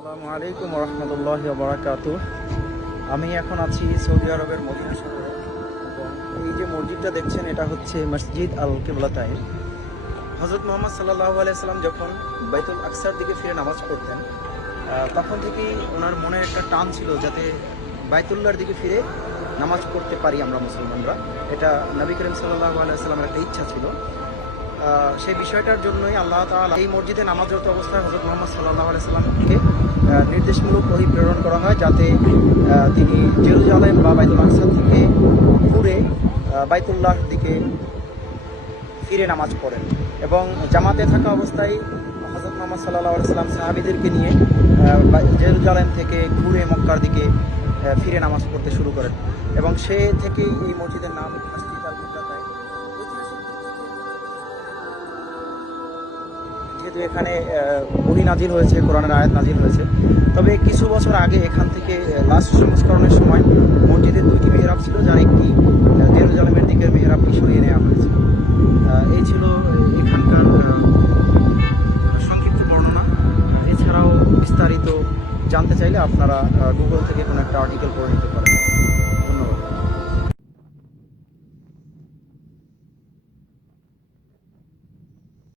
আসসালামু আলাইকুম রহমতুল্লাহি ওয়া বারাকাতুহু। আমি এখন আছি সৌদি আরবের মদিনা শহরে এবং এই যে মসজিদটা দেখছেন এটা হচ্ছে মসজিদ আল কিবলাতাইন। হযরত মুহাম্মদ সাল্লাল্লাহু আলাইহি সাল্লাম যখন বাইতুল আকসার দিকে ফিরে নামাজ পড়তেন তখন থেকেই ওনার মনে একটা টান ছিল যাতে বাইতুল্লাহর দিকে ফিরে নামাজ পড়তে পারি আমরা মুসলমানরা। এটা নবী করিম সাল্লাল্লাহু আলাইহি সাল্লামের একটা ইচ্ছা ছিল। সেই বিষয়টার জন্যই আল্লাহ তাআলা এই মসজিদে নামাজরত অবস্থায় হযরত মুহাম্মদ সাল্লাল্লাহু আলাইহি সাল্লামকে নির্দেশমূলক ওহী প্রেরণ করা হয় যাতে তিনি জেরুজালেম বা বাইতুল আকসা থেকে ঘুরে বাইতুল্লাহর দিকে ফিরে নামাজ পড়েন এবং জামাতে থাকা অবস্থায় হযরত মুহাম্মদ সাল্লাল্লাহু আলাইহি সাল্লাম সাহাবীদেরকে নিয়ে জেরুজালেম থেকে ঘুরে মক্কার দিকে ফিরে নামাজ পড়তে শুরু করেন এবং সে থেকেই এই মসজিদের নাম মসজিদ আল কিবলাতাইন। যেহেতু এখানে ওহী নাজিল হয়েছে, কোরআনের আয়াত নাজিল হয়েছে, তবে কিছু বছর আগে এখান থেকে লাস্ট সংস্করণের সময় মসজিদের দুইটি মেহরাব ছিল, যার একটি জেরুজালেমের দিকের মেহরাবটি সরিয়ে নেওয়া হয়েছে। এই ছিল এখানকার সংক্ষিপ্ত বর্ণনা। এছাড়াও বিস্তারিত জানতে চাইলে আপনারা গুগল থেকে কোনো একটা আর্টিকেল পড়ে নিতে পারেন।